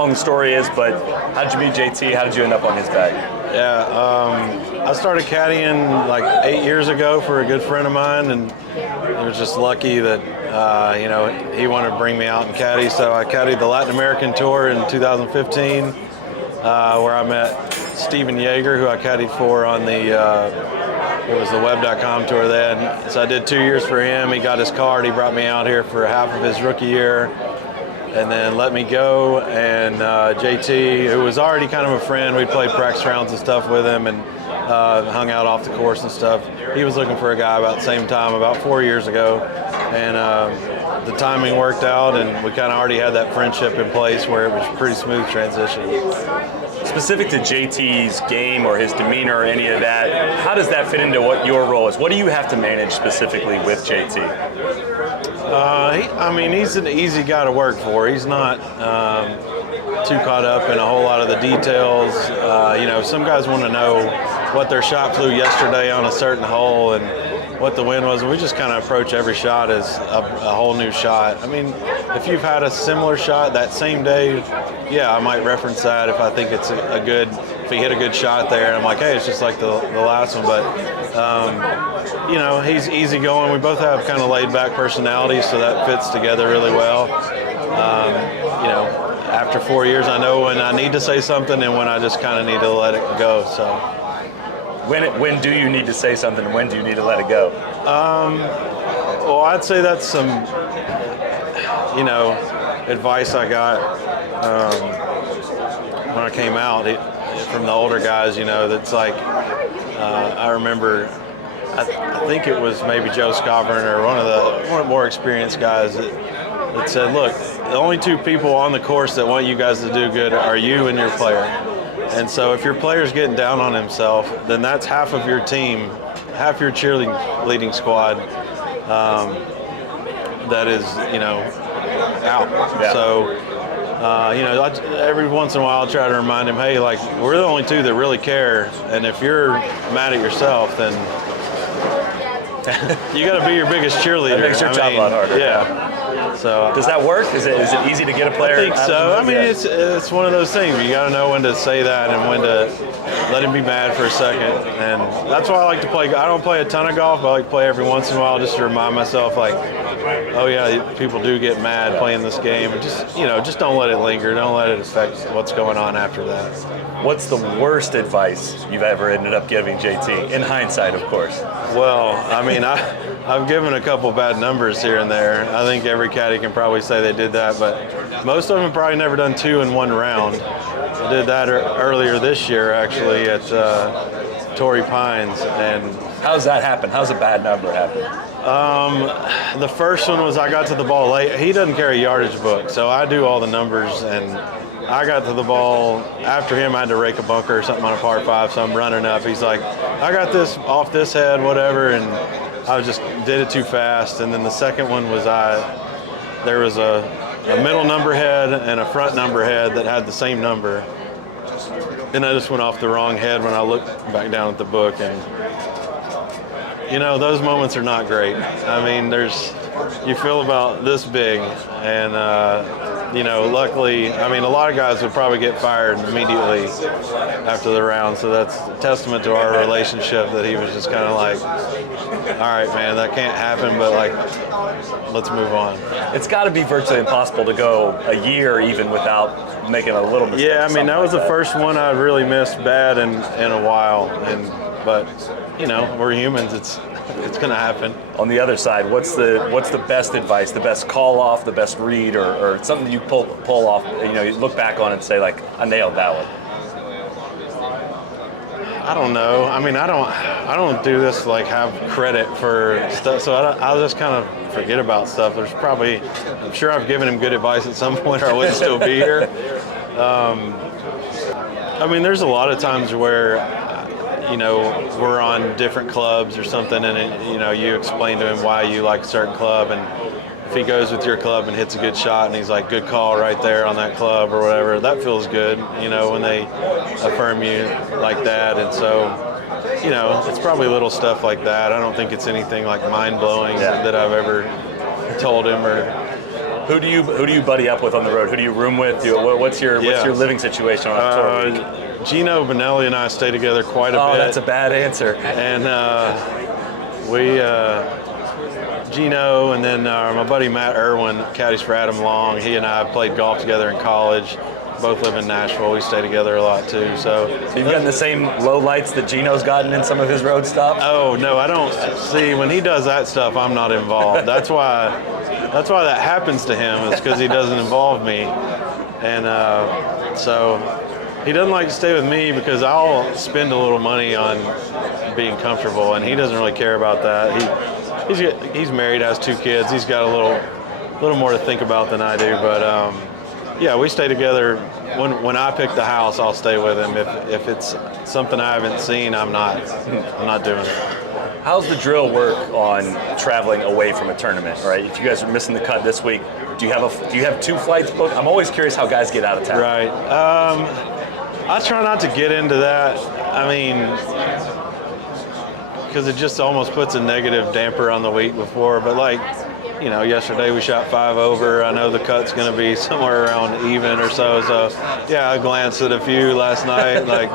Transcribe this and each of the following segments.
long the story is, but how did you meet JT? How did you end up on his bag? Yeah, I started caddying like 8 years ago for a good friend of mine, and I was just lucky that he wanted to bring me out and caddy. So I caddied the Latin American Tour in 2015, where I met Steven Yeager, who I caddied for on it was the web.com tour then. So I did 2 years for him. He got his card. He brought me out here for half of his rookie year, and then let me go. And JT, who was already kind of a friend, we played practice rounds and stuff with him, and hung out off the course and stuff. He was looking for a guy about the same time, about 4 years ago, and the timing worked out, and we kind of already had that friendship in place where it was a pretty smooth transition. Specific to JT's game or his demeanor or any of that, how does that fit into what your role is? What do you have to manage specifically with JT? He's an easy guy to work for. He's not too caught up in a whole lot of the details. Some guys want to know what their shot flew yesterday on a certain hole and what the wind was. And we just kind of approach every shot as a whole new shot. I mean, if you've had a similar shot that same day, yeah, I might reference that if I think it's if he hit a good shot there, and I'm like, hey, it's just like the last one. But, he's easygoing. We both have kind of laid-back personalities, so that fits together really well. After 4 years, I know when I need to say something and when I just kind of need to let it go. So, when do you need to say something and when do you need to let it go? Well, I'd say that's some, advice I got when I came out from the older guys. That's like I remember. I think it was maybe Joe Scovern or one of the more experienced guys that said, look, the only two people on the course that want you guys to do good are you and your player. And so if your player's getting down on himself, then that's half of your team, half your cheerleading squad that is, out. Yeah. So, every once in a while I'll try to remind him, hey, like, we're the only two that really care. And if you're mad at yourself, then you got to be your biggest cheerleader. That makes your job a lot harder. Yeah. So does that work? Is it easy to get a player? I think so. It's one of those things. You got to know when to say that and when to let him be mad for a second. And that's why I like to play. I don't play a ton of golf, but I like to play every once in a while just to remind myself, like, oh yeah, people do get mad playing this game. And just don't let it linger. Don't let it affect what's going on after that. What's the worst advice you've ever ended up giving JT? In hindsight, of course. Well, I've given a couple bad numbers here and there. I think every caddy can probably say they did that, but most of them have probably never done two in one round. I did that earlier this year, actually, at Torrey Pines. And how's that happen? How's a bad number happen? The first one was I got to the ball late. He doesn't carry a yardage book, so I do all the numbers, and I got to the ball after him. I had to rake a bunker or something on a par 5, so I'm running up. He's like, I got this off this head, whatever, and I just did it too fast. And then the second one was there was a middle number head and a front number head that had the same number, and I just went off the wrong head when I looked back down at the book. And those moments are not great. I mean, you feel about this big, and luckily, a lot of guys would probably get fired immediately after the round, so that's a testament to our relationship that he was just kind of like, all right, man, that can't happen, but like, let's move on. It's got to be virtually impossible to go a year even without making a little mistake. Yeah, that was the first one I really missed bad in a while, but we're humans. It's going to happen. On the other side, what's the best advice, the best call off, the best read, or something that you pull off? You look back on and say, like, I nailed that one. I don't know. I don't do this to like have credit for stuff, so I'll just kind of forget about stuff. I'm sure I've given him good advice at some point, or I wouldn't still be here. There's a lot of times where we're on different clubs or something, and you explain to him why you like a certain club, and if he goes with your club and hits a good shot and he's like, good call right there on that club or whatever, that feels good, when they affirm you like that. And so, it's probably little stuff like that. I don't think it's anything like mind-blowing that I've ever told him or Who do you buddy up with on the road? Who do you room with? What's your living situation on a tour? Gino Benelli and I stay together quite a bit. Oh, that's a bad answer. And Gino, and then my buddy Matt Irwin, caddies for Adam Long. He and I played golf together in college. Both live in Nashville. We stay together a lot too. So you've gotten the same low lights that Gino's gotten in some of his road stops? Oh no, I don't. See, when he does that stuff, I'm not involved. That's why that happens to him. Is because he doesn't involve me, and so he doesn't like to stay with me because I'll spend a little money on being comfortable, and he doesn't really care about that. He's married, has 2 kids. He's got a little more to think about than I do, but. Yeah, we stay together. When I pick the house, I'll stay with him. If it's something I haven't seen, I'm not doing it. How's the drill work on traveling away from a tournament? Right, if you guys are missing the cut this week, do you have 2 flights booked? I'm always curious how guys get out of town. Right. I try not to get into that. I mean, because it just almost puts a negative damper on the week before. But like, yesterday we shot 5 over. I know the cut's going to be somewhere around even or so. So, yeah, I glanced at a few last night, like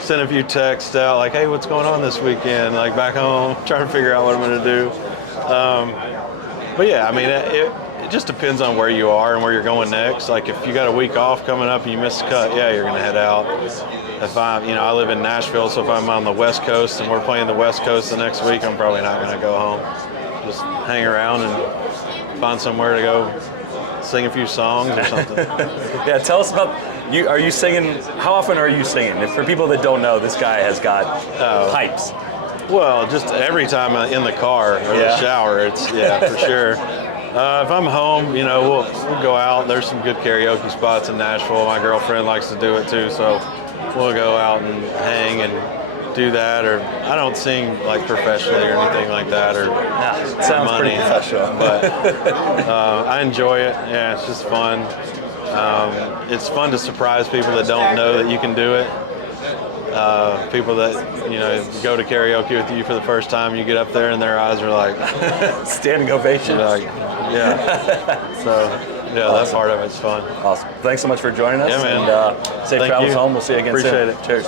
sent a few texts out, like, hey, what's going on this weekend? Like back home, trying to figure out what I'm going to do. But yeah, I mean, it just depends on where you are and where you're going next. Like if you got a week off coming up and you miss the cut, yeah, you're going to head out. If I live in Nashville, so if I'm on the West Coast and we're playing the West Coast the next week, I'm probably not going to go home. Just hang around and find somewhere to go sing a few songs or something. Yeah, tell us about you. Are you singing? How often are you singing? For people that don't know, this guy has got pipes. Well, just every time I'm in the car or the shower, it's for sure. If I'm home, we'll go out. There's some good karaoke spots in Nashville. My girlfriend likes to do it too, so we'll go out and hang and do that. Or I don't sing like professionally or anything like that, or sounds pretty professional. But I enjoy it. Yeah, it's just fun. It's fun to surprise people that don't know that you can do it. People that go to karaoke with you for the first time, you get up there and their eyes are like standing ovation. Like, yeah. So yeah, awesome. That part of it's fun. Awesome. Thanks so much for joining us. Yeah, man. And safe travels home. We'll see you again soon. Appreciate it. Cheers.